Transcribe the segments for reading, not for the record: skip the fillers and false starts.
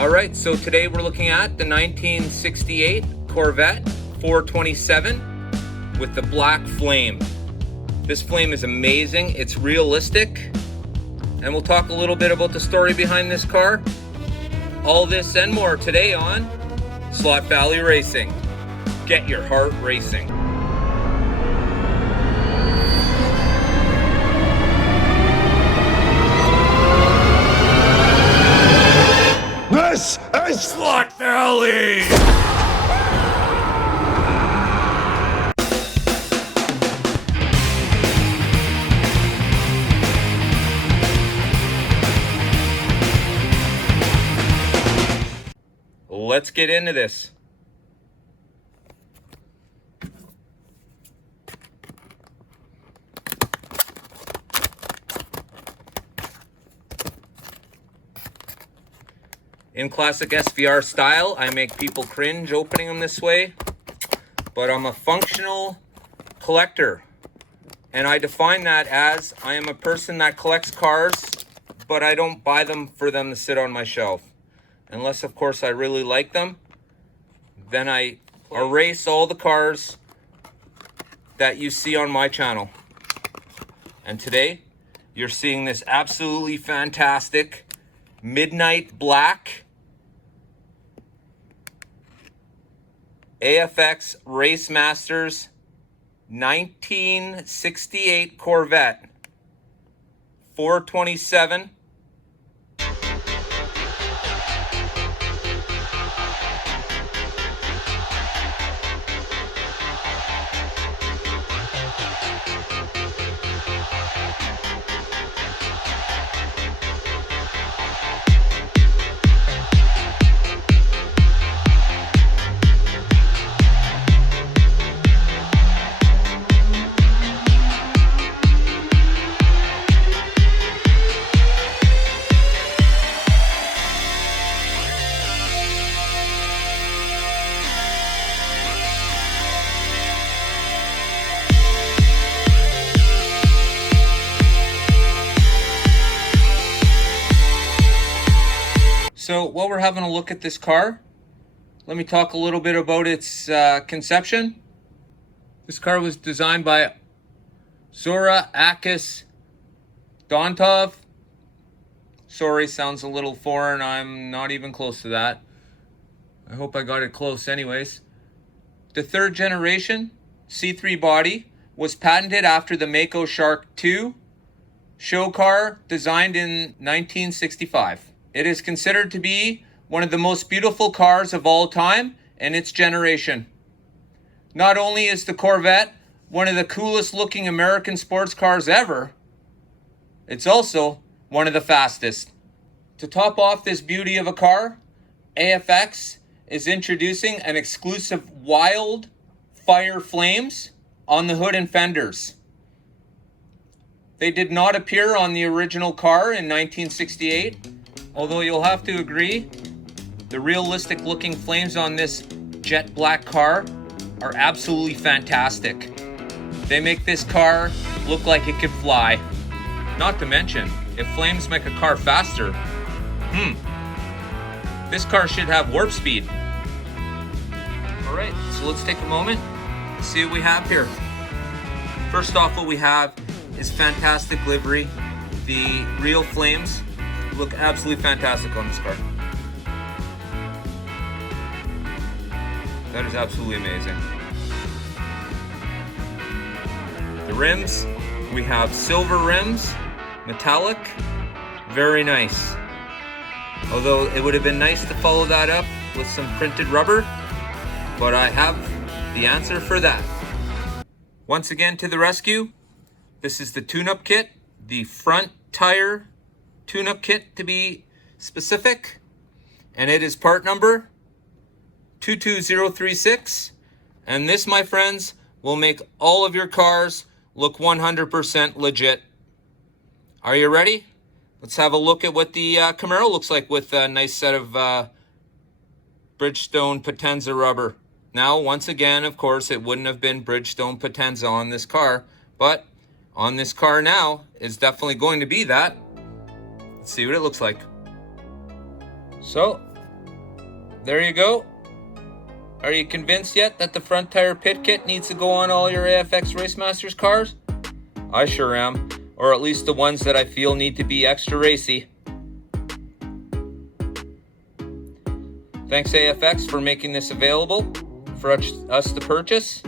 All right, so today we're looking at the 1968 Corvette 427 with the black flame. This flame is amazing, it's realistic, and we'll talk a little bit about the story behind this car. All this and more today on Slot Valley Racing. Get your heart racing. This is Slot Valley! Let's get into this. In classic SVR style, I make people cringe opening them this way, but I'm a functional collector, and I define that as I am a person that collects cars, but I don't buy them for them to sit on my shelf. Unless, of course, I really like them, then I erase all the cars that you see on my channel. And today, you're seeing this absolutely fantastic midnight black AFX Racemasters 1968 Corvette 427. So while we're having a look at this car, let me talk a little bit about its conception. This car was designed by Zora Akis Dontov. Sorry, sounds a little foreign. I'm not even close to that. I hope I got it close anyways. The third generation C3 body was patented after the Mako Shark II show car designed in 1965. It is considered to be one of the most beautiful cars of all time in its generation. Not only is the Corvette one of the coolest looking American sports cars ever, it's also one of the fastest. To top off this beauty of a car, AFX is introducing an exclusive wild fire flames on the hood and fenders. They did not appear on the original car in 1968. Although you'll have to agree, the realistic looking flames on this jet black car are absolutely fantastic. They make this car look like it could fly. Not to mention, if flames make a car faster, this car should have warp speed. Alright, so let's take a moment and see what we have here. First off, what we have is fantastic livery. The real flames look absolutely fantastic on this car. That is absolutely amazing. The rims, we have silver rims, metallic, very nice. Although it would have been nice to follow that up with some printed rubber, but I have the answer for that. Once again to the rescue, this is the tune-up kit, the front tire tune-up kit to be specific, and it is part number 22036, and this, my friends, will make all of your cars look 100% legit. Are you ready? Let's have a look at what the Camaro looks like with a nice set of Bridgestone Potenza rubber. Now, once again, of course, it wouldn't have been Bridgestone Potenza on this car, but on this car now is definitely going to be that. Let's see what it looks like. So, there you go. Are you convinced yet that the front tire pit kit needs to go on all your AFX Racemasters cars? I sure am, or at least the ones that I feel need to be extra racy. Thanks AFX for making this available for us to purchase.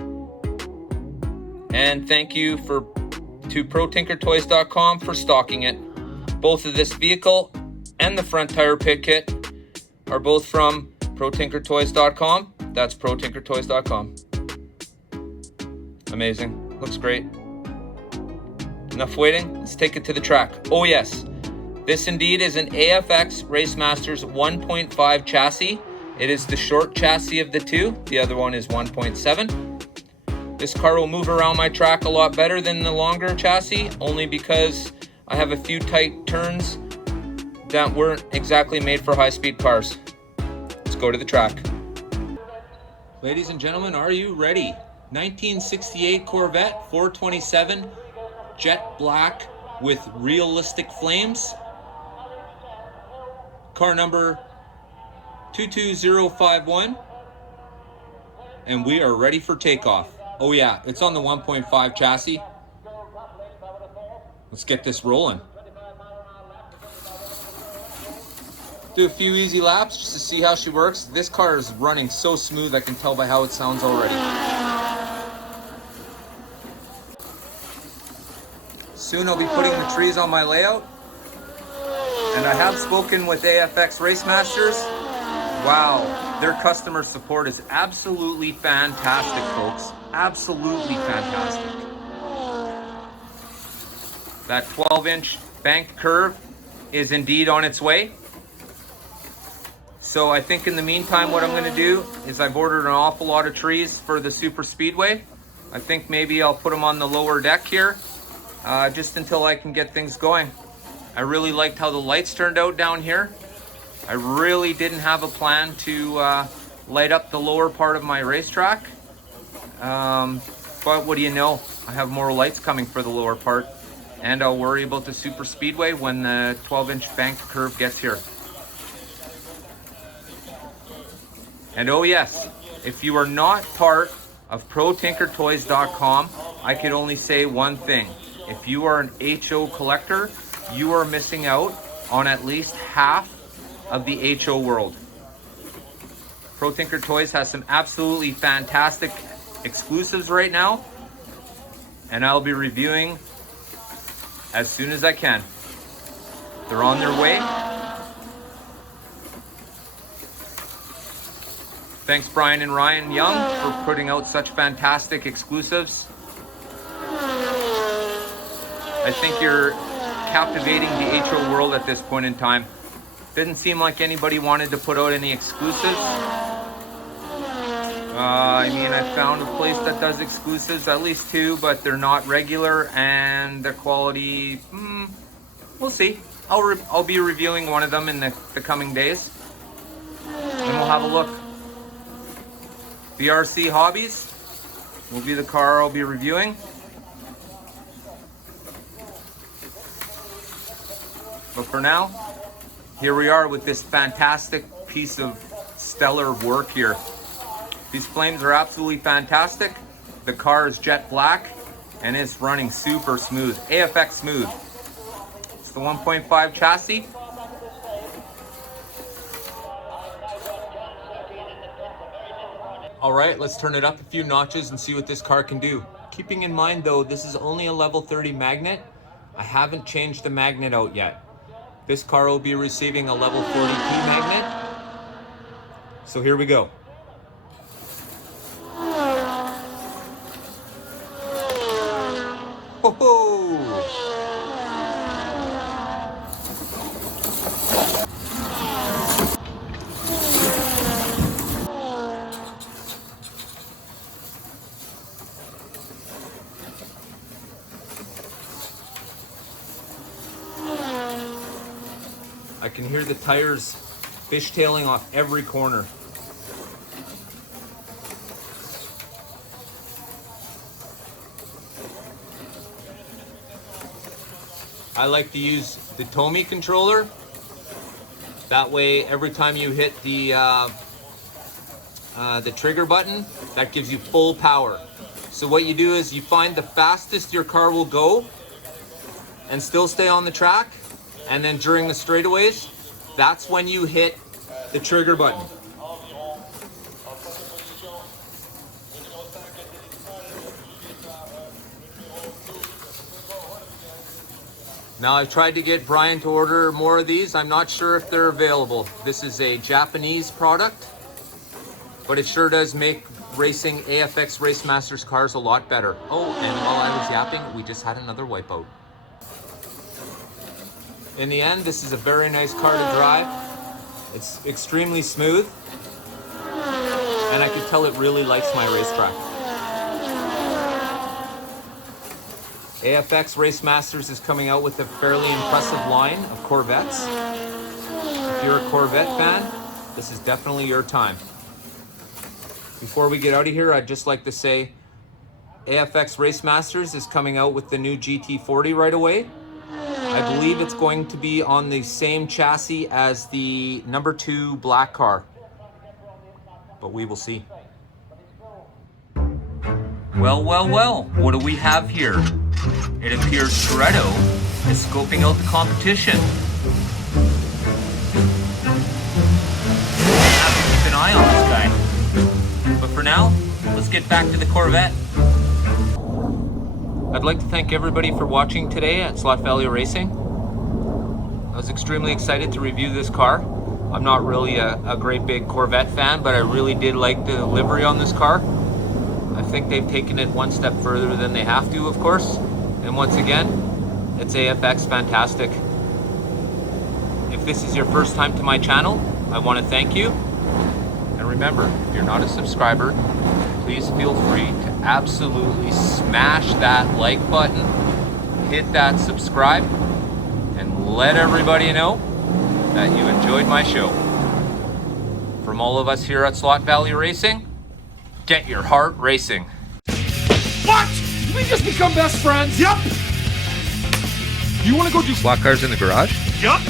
And thank you to ProTinkerToys.com for stocking it. Both of this vehicle and the front tire pit kit are both from ProTinkerToys.com. That's ProTinkerToys.com. Amazing. Looks great. Enough waiting. Let's take it to the track. Oh yes. This indeed is an AFX Racemasters 1.5 chassis. It is the short chassis of the two. The other one is 1.7. This car will move around my track a lot better than the longer chassis, only because I have a few tight turns that weren't exactly made for high-speed cars. Let's go to the track. Ladies and gentlemen, are you ready? 1968 Corvette 427 jet black with realistic flames. Car number 22051. And we are ready for takeoff. Oh yeah, it's on the 1.5 chassis. Let's get this rolling. Do a few easy laps just to see how she works. This car is running so smooth, I can tell by how it sounds already. Soon I'll be putting the trees on my layout. And I have spoken with AFX Racemasters. Wow, their customer support is absolutely fantastic, folks. Absolutely fantastic. That 12-inch bank curve is indeed on its way. So I think in the meantime, what I'm going to do is I've ordered an awful lot of trees for the super speedway. I think maybe I'll put them on the lower deck here, just until I can get things going. I really liked how the lights turned out down here. I really didn't have a plan to light up the lower part of my racetrack. But what do you know? I have more lights coming for the lower part. And I'll worry about the super speedway when the 12-inch bank curve gets here. And oh yes, if you are not part of ProTinkerToys.com, I could only say one thing. If you are an HO collector, you are missing out on at least half of the HO world. Pro Tinker Toys has some absolutely fantastic exclusives right now, and I'll be reviewing as soon as I can. They're on their way. Thanks Brian and Ryan Young for putting out such fantastic exclusives. I think you're captivating the HO world at this point in time. Didn't seem like anybody wanted to put out any exclusives. I mean, I found a place that does exclusives, at least two, but they're not regular, and the quality, we'll see. I'll be reviewing one of them in the coming days, and we'll have a look. BRC Hobbies will be the car I'll be reviewing. But for now, here we are with this fantastic piece of stellar work here. These flames are absolutely fantastic. The car is jet black and it's running super smooth, AFX smooth. It's the 1.5 chassis. All right, let's turn it up a few notches and see what this car can do. Keeping in mind though, this is only a level 30 magnet. I haven't changed the magnet out yet. This car will be receiving a level 40P magnet. So here we go. Ho-ho! I can hear the tires fishtailing off every corner. I like to use the Tomy controller. That way, every time you hit the the trigger button, that gives you full power. So what you do is you find the fastest your car will go and still stay on the track, and then during the straightaways, that's when you hit the trigger button. Now I've tried to get Brian to order more of these. I'm not sure if they're available. This is a Japanese product, but it sure does make racing AFX Racemasters cars a lot better. Oh, and while I was yapping, we just had another wipeout. In the end, this is a very nice car to drive. It's extremely smooth, and I could tell it really likes my racetrack. AFX Racemasters is coming out with a fairly impressive line of Corvettes. If you're a Corvette fan, this is definitely your time. Before we get out of here, I'd just like to say AFX Racemasters is coming out with the new GT40 right away. I believe it's going to be on the same chassis as the number 2 black car, but we will see. Well, what do we have here? It appears Toretto is scoping out the competition. We'll have to keep an eye on this guy. But for now, let's get back to the Corvette. I'd like to thank everybody for watching today at Slot Valley Racing. I was extremely excited to review this car. I'm not really a great big Corvette fan, but I really did like the livery on this car. I think they've taken it one step further than they have to, of course. And once again, it's AFX fantastic. If this is your first time to my channel, I want to thank you. And remember, if you're not a subscriber, please feel free to absolutely smash that like button, hit that subscribe, and let everybody know that you enjoyed my show. From all of us here at Slot Valley Racing, get your heart racing. What? Did we just become best friends? Yup. You want to go do Slot cars in the garage? Yup.